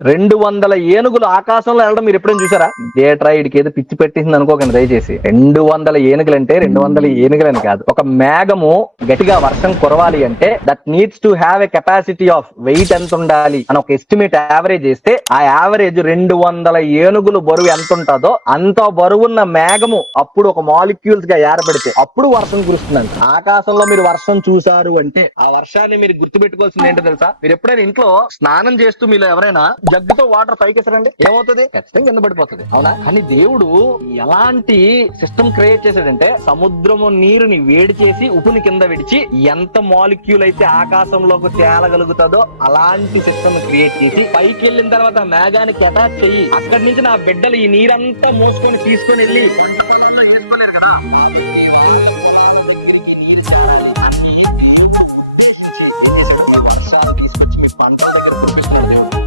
రెండు వందల ఏనుగులు ఆకాశంలో వెళ్ళడం మీరు ఎప్పుడైనా చూసారా? థియేటర్ ఇడికి ఏదో పిచ్చి పెట్టేసింది అనుకోకండి దయచేసి. రెండు వందల ఏనుగులు అంటే రెండు వందల ఏనుగులని కాదు. ఒక మేఘము గట్టిగా వర్షం కురవాలి అంటే that needs to have a capacity of weight ఎంత ఉండాలి అని ఒక ఎస్టిమేట్ యావరేజ్ చేస్తే ఆ యావరేజ్ రెండు వందల ఏనుగులు బరువు ఎంత ఉంటుందో అంత బరువున్న మేఘము అప్పుడు ఒక మాలిక్యూల్స్గా ఏర్పడితే అప్పుడు వర్షం కురుస్తుందండి ఆకాశంలో మీరు వర్షం చూసారు అంటే ఆ వర్షాన్ని మీరు గుర్తుపెట్టుకోవాల్సింది ఏంటో తెలుసా? మీరు ఎప్పుడైనా ఇంట్లో స్నానం చేస్తూ మీరు ఎవరైనా జగ్గుతో వాటర్ పైకేసారండి ఏమవుతుంది? ఖచ్చితంగా కింద పడిపోతుంది. అవునా? కానీ దేవుడు ఎలాంటి సిస్టమ్ క్రియేట్ చేశాడంటే సముద్రము నీరుని వేడి చేసి ఉపుని కింద విడిచి ఎంత మాలిక్యూల్ అయితే ఆకాశంలోకి తేలగలుగుతుందో అలాంటి సిస్టమ్ క్రియేట్ చేసి పైకి వెళ్ళిన తర్వాత మేఘానికి అటాచ్ చెయ్యి. అక్కడి నుంచి నా బిడ్డలు ఈ నీరంతా మోసుకొని తీసుకొని వెళ్ళి పంట దగ్గర కురిపిస్తున్నాడు దేవుడు